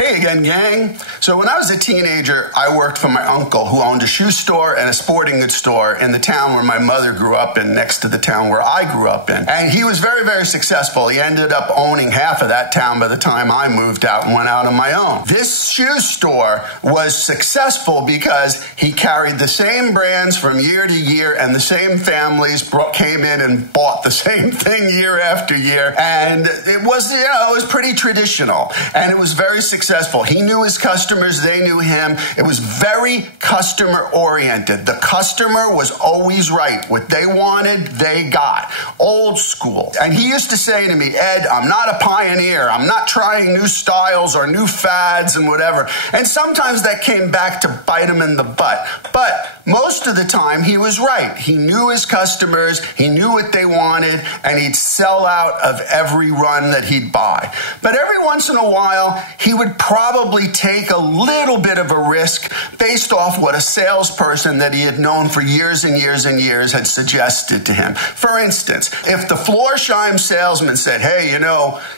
Hey again, gang. So when I was a teenager, I worked for my uncle who owned a shoe store and a sporting goods store in the town where my mother grew up in, next to the town where I grew up in. And he was very, very successful. He ended up owning half of that town by the time I moved out and went out on my own. This shoe store was successful because he carried the same brands from year to year, and the same families came in and bought the same thing year after year. And it was, it was pretty traditional, and it was very successful. He knew his customers, they knew him. It was very customer oriented. The customer was always right. What they wanted, they got. Old school. And he used to say to me, Ed, I'm not a pioneer. I'm not trying new styles or new fads and whatever. And sometimes that came back to bite him in the butt. But most of the time, he was right. He knew his customers, he knew what they wanted, and he'd sell out of every run that he'd buy. But every once in a while, he would probably take a little bit of a risk based off what a salesperson that he had known for years and years and years had suggested to him. For instance, if the Florsheim salesman said, hey,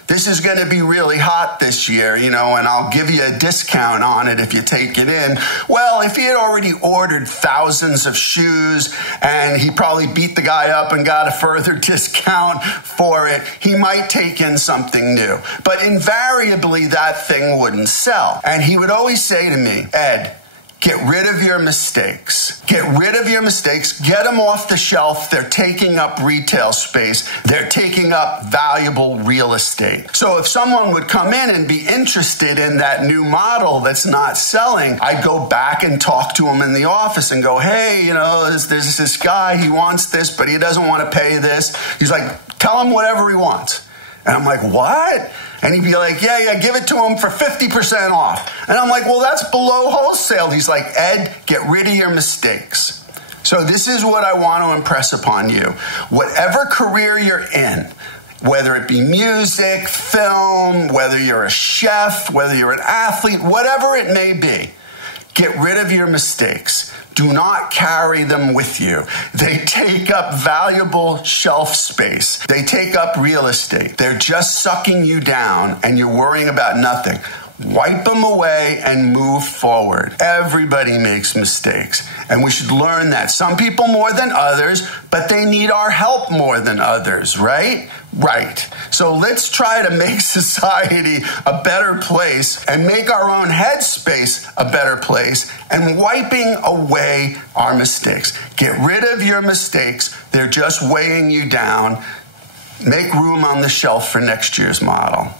this is going to be really hot this year, and I'll give you a discount on it if you take it in. Well, if he had already ordered thousands of shoes and he probably beat the guy up and got a further discount for it, he might take in something new. But invariably, that thing wouldn't sell. And he would always say to me, Ed, get rid of your mistakes. Get rid of your mistakes. Get them off the shelf. They're taking up retail space. They're taking up valuable real estate. So if someone would come in and be interested in that new model that's not selling, I'd go back and talk to him in the office and go, hey, there's this guy, he wants this, but he doesn't want to pay this. He's like, tell him whatever he wants. And I'm like, what? And he'd be like, yeah, give it to him for 50% off. And I'm like, well, that's below wholesale. He's like, Ed, get rid of your mistakes. So this is what I want to impress upon you. Whatever career you're in, whether it be music, film, whether you're a chef, whether you're an athlete, whatever it may be, get rid of your mistakes. Do not carry them with you. They take up valuable shelf space. They take up real estate. They're just sucking you down, and you're worrying about nothing. Wipe them away and move forward. Everybody makes mistakes, and we should learn that. Some people more than others, but they need our help more than others, right? Right. So let's try to make society a better place and make our own headspace a better place, and wiping away our mistakes. Get rid of your mistakes. They're just weighing you down. Make room on the shelf for next year's model.